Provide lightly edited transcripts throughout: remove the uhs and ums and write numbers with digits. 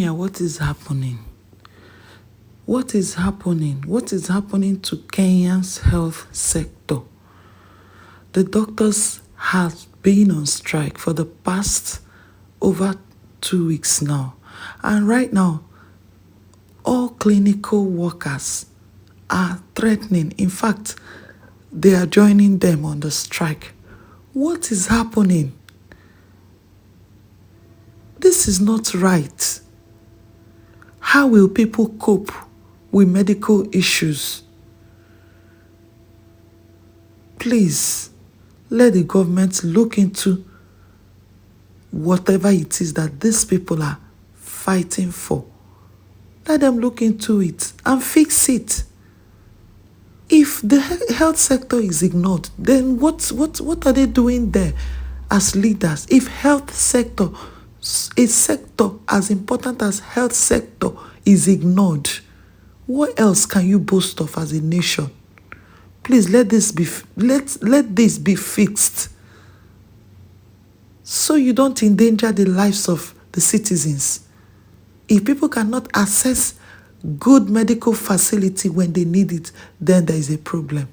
Kenya, what is happening? What is happening? What is happening to Kenya's health sector? The doctors have been on strike for the past over 2 weeks now. And right now, all clinical workers are threatening. In fact, they are joining them on the strike. What is happening? This is not right. How will people cope with medical issues? Please, let the government look into whatever it is that these people are fighting for. Let them look into it and fix it. If the health sector is ignored, then what are they doing there as leaders? If health sector, a sector as important as health sector is ignored, what else can you boast of as a nation? Please let this be fixed, so you don't endanger the lives of the citizens. If people cannot access good medical facility when they need it, then there is a problem.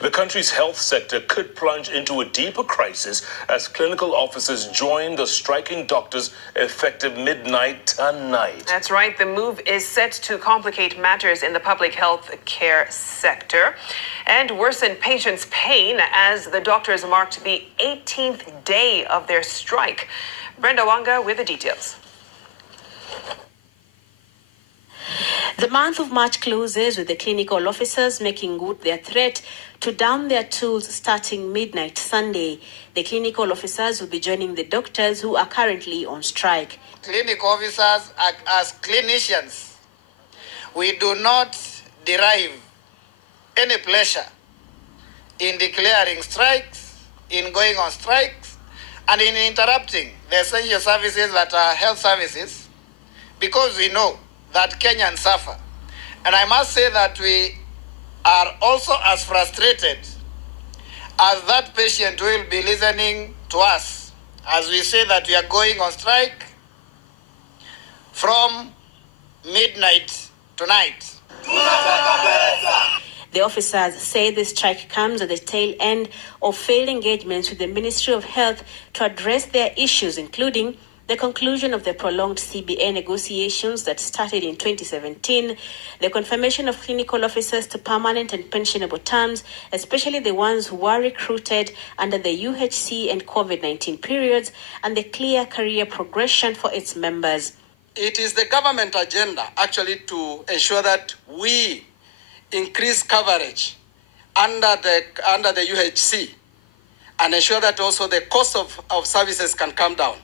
The country's health sector could plunge into a deeper crisis as clinical officers join the striking doctors effective midnight tonight. That's right. The move is set to complicate matters in the public health care sector and worsen patients' pain as the doctors marked the 18th day of their strike. Brenda Wanga with the details. The month of March closes with the clinical officers making good their threat to down their tools starting midnight Sunday. The clinical officers will be joining the doctors who are currently on strike. Clinical officers, as clinicians, we do not derive any pleasure in declaring strikes, in going on strikes, and in interrupting the essential services that are health services, because we know that Kenyans suffer. And I must say that we are also as frustrated as that patient who will be listening to us as we say that we are going on strike from midnight tonight. The officers say the strike comes at the tail end of failed engagements with the Ministry of Health to address their issues, including the conclusion of the prolonged CBA negotiations that started in 2017, the confirmation of clinical officers to permanent and pensionable terms, especially the ones who were recruited under the UHC and COVID-19 periods, and the clear career progression for its members. It is the government agenda actually to ensure that we increase coverage under the UHC and ensure that also the cost of services can come down.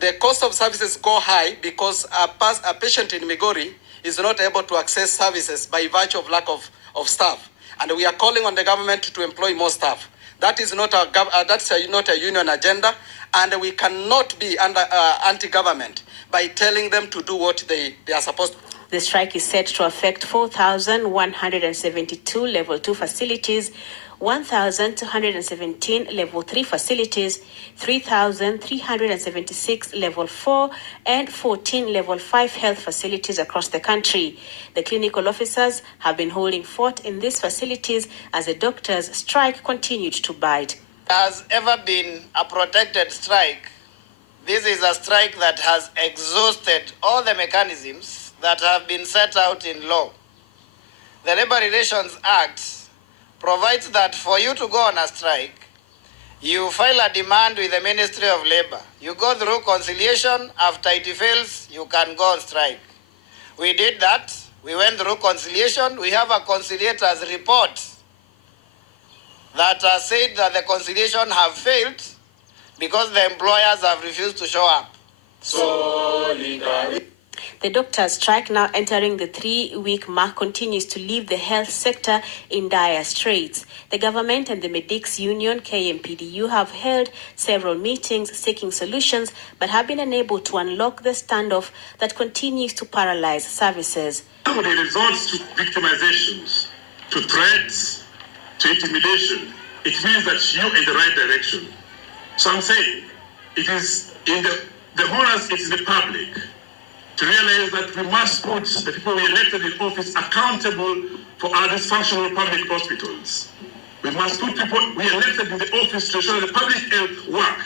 The cost of services go high because a patient in Migori is not able to access services by virtue of lack of staff. And we are calling on the government to employ more staff. That is not not a union agenda, and we cannot be under anti-government by telling them to do what they are supposed to. The strike is set to affect 4,172 level 2 facilities, 1,217 level 3 facilities, 3,376 level 4, and 14 level 5 health facilities across the country. The clinical officers have been holding fort in these facilities as the doctors' strike continued to bite. Has ever been a protected strike. This is a strike that has exhausted all the mechanisms that have been set out in law. The Labor Relations Act provides that for you to go on a strike, you file a demand with the Ministry of Labor. You go through conciliation. After it fails, you can go on strike. We did that. We went through conciliation. We have a conciliator's report that has said that the conciliation have failed because the employers have refused to show up. Solidarity. The doctors' strike, now entering the 3-week mark, continues to leave the health sector in dire straits. The government and the Medics Union, KMPDU, have held several meetings seeking solutions, but have been unable to unlock the standoff that continues to paralyze services. When it resorts to victimizations, to threats, to intimidation, it means that you're in the right direction. So I'm saying it is in the The onus is the public to realize that we must put the people we elected in office accountable for our dysfunctional public hospitals. We must put people we elected in the office to ensure the public health work.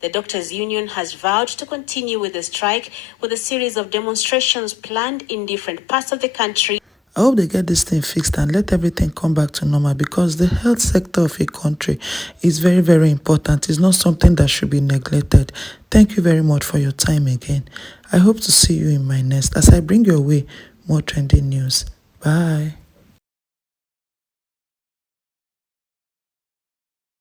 The doctors' union has vowed to continue with the strike with a series of demonstrations planned in different parts of the country. I hope they get this thing fixed and let everything come back to normal, because the health sector of a country is very, very important. It's not something that should be neglected. Thank you very much for your time again. I hope to see you in my next as I bring your way more trending news. Bye.